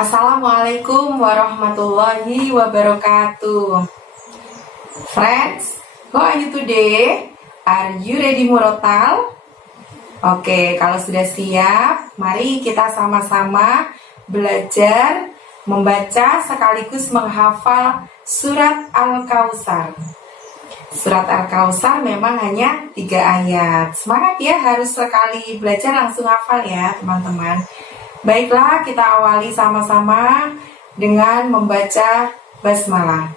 Assalamualaikum warahmatullahi wabarakatuh. Friends, how are you today? Are you ready murotal? Oke, kalau sudah siap, mari kita sama-sama belajar membaca sekaligus menghafal surat Al-Kautsar. Surat Al-Kautsar memang hanya 3 ayat. Semangat ya, harus sekali belajar langsung hafal ya teman-teman. Baiklah, kita awali sama-sama dengan membaca basmalah.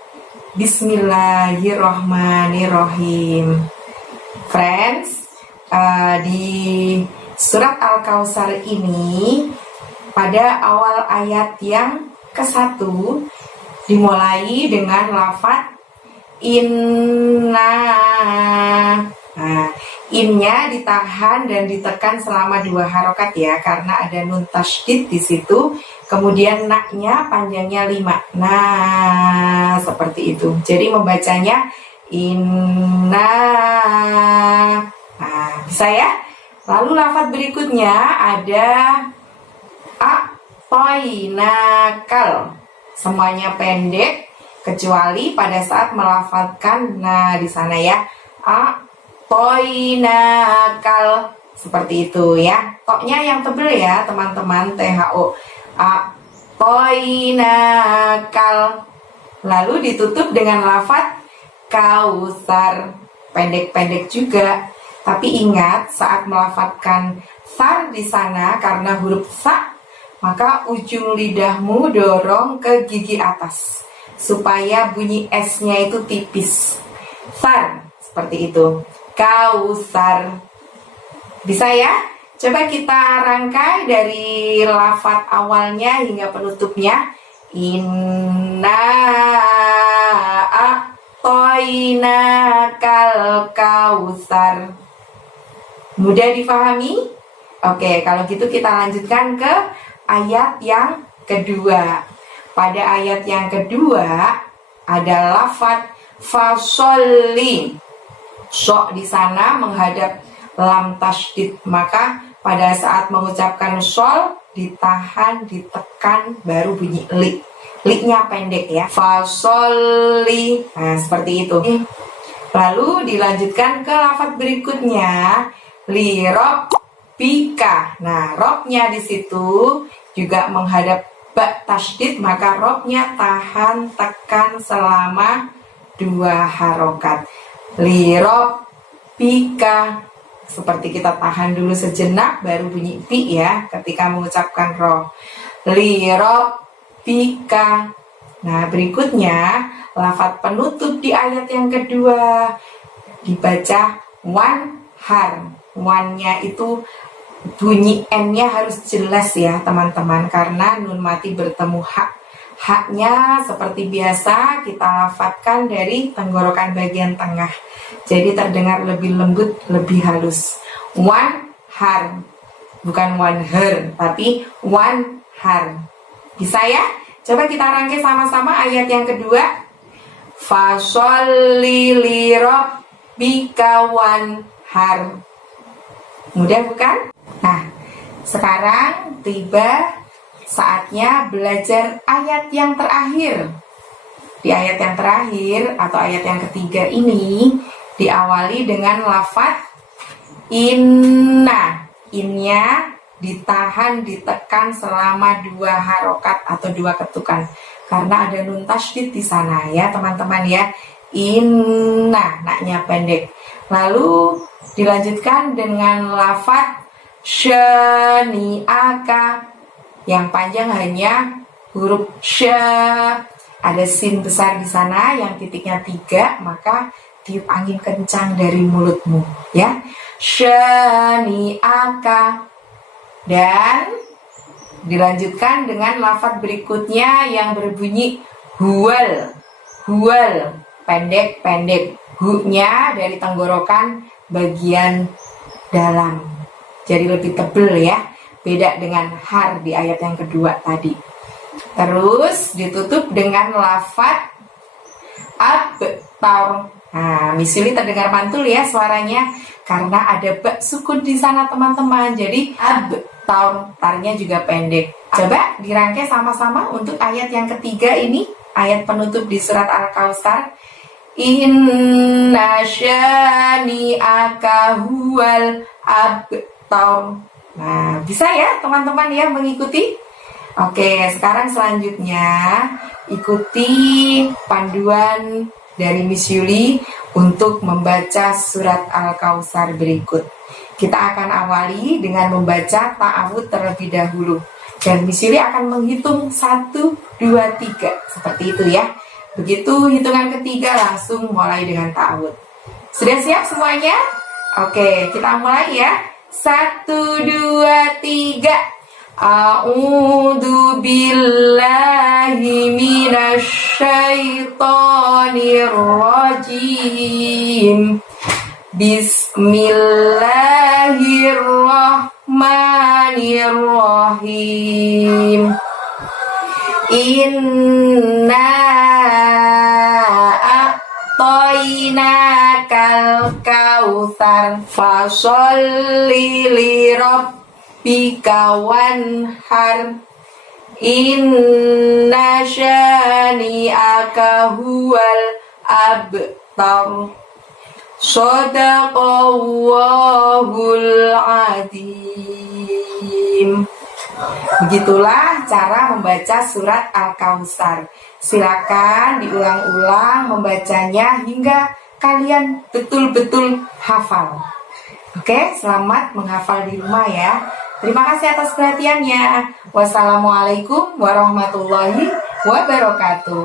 Bismillahirrohmanirrohim. Friends, di surat Al-Kautsar ini pada awal ayat yang ke-1 dimulai dengan lafaz inna. Nah, innya ditahan dan ditekan selama 2 harokat ya, karena ada nun tasydid di situ. Kemudian naknya panjangnya 5. Nah, seperti itu. Jadi membacanya inna. Nah, bisa ya? Lalu lafaz berikutnya ada a'toinakal. Semuanya pendek kecuali pada saat melafazkan nah di sana ya. Toinakal, seperti itu ya. Toknya yang tebel ya teman-teman, THO. Toinakal. Lalu ditutup dengan lafaz kausar, pendek-pendek juga. Tapi ingat saat melafazkan sar di sana karena huruf sa, maka ujung lidahmu dorong ke gigi atas supaya bunyi S-nya itu tipis. Sar, seperti itu. Kausar. Bisa ya? Coba kita rangkai dari lafaz awalnya hingga penutupnya. Inna a'toinakal kausar. Mudah difahami? Oke, kalau gitu kita lanjutkan ke ayat yang kedua. Pada ayat yang kedua ada lafaz fasolli. Sok di sana menghadap lam tasydid, maka pada saat mengucapkan sol ditahan, ditekan, baru bunyi li. Li-nya pendek ya. Fasolli. Nah, seperti itu. Lalu dilanjutkan ke lafaz berikutnya, li robbika. Nah, robnya di situ juga menghadap ba tasydid, maka robnya tahan, tekan selama 2 harokat. Lirobbika, seperti kita tahan dulu sejenak baru bunyi pi ya ketika mengucapkan roh. Lirobbika. Nah, berikutnya lafaz penutup di ayat yang kedua dibaca wanhar. Wan-nya itu bunyi N-nya harus jelas ya teman-teman, karena nun mati bertemu hak. Haknya seperti biasa kita lafadzkan dari tenggorokan bagian tengah, jadi terdengar lebih lembut, lebih halus. Wanhar, bukan wanher, tapi wanhar. Bisa ya? Coba kita rangkai sama-sama ayat yang kedua. Fasolli lirobbika wanhar. Mudah bukan? Nah, sekarang tiba saatnya belajar ayat yang terakhir. Di ayat yang terakhir atau ayat yang ketiga ini diawali dengan lafaz inna. Innya ditahan, ditekan selama 2 harokat atau 2 ketukan, karena ada nun tasydid di sana ya teman-teman ya. Inna, naknya pendek. Lalu dilanjutkan dengan lafaz syani'aka, yang panjang hanya huruf sya. Ada sin besar di sana yang titiknya 3, maka tiup angin kencang dari mulutmu ya. Syani'aka. Dan dilanjutkan dengan lafaz berikutnya yang berbunyi huwal. Huwal, pendek-pendek. Hu-nya dari tenggorokan bagian dalam, jadi lebih tebel ya. Beda dengan har di ayat yang kedua tadi. Terus ditutup dengan lafaz abtar. Nah, misili terdengar mantul ya suaranya karena ada ba sukun di sana teman-teman. Jadi abtar, tarnya juga pendek. Coba dirangkai sama-sama untuk ayat yang ketiga ini, ayat penutup di surat Al-Kautsar. Inna syani'aka huwal abtar. Nah, bisa ya teman-teman ya mengikuti? Oke, sekarang selanjutnya ikuti panduan dari Miss Yuli untuk membaca surat Al-Kautsar berikut. Kita akan awali dengan membaca ta'awudz terlebih dahulu. Dan Miss Yuli akan menghitung 1, 2, 3. Seperti itu ya. Begitu hitungan ketiga langsung mulai dengan ta'awudz. Sudah siap semuanya? Oke, kita mulai ya. 1, 2, 3. A'udzu billahi minasy syaithanir rajim. Bismillahirrahmanirrahim. Inna a'tainakal kautsar fasholli li rabbika wanhar. Inna syani'aka huwal abtar. Shadaqallahul adzim. Begitulah cara membaca surat Al-Kautsar. Silakan diulang-ulang membacanya hingga kalian betul-betul hafal. Oke, selamat menghafal di rumah ya. Terima kasih atas perhatiannya. Wassalamualaikum warahmatullahi wabarakatuh.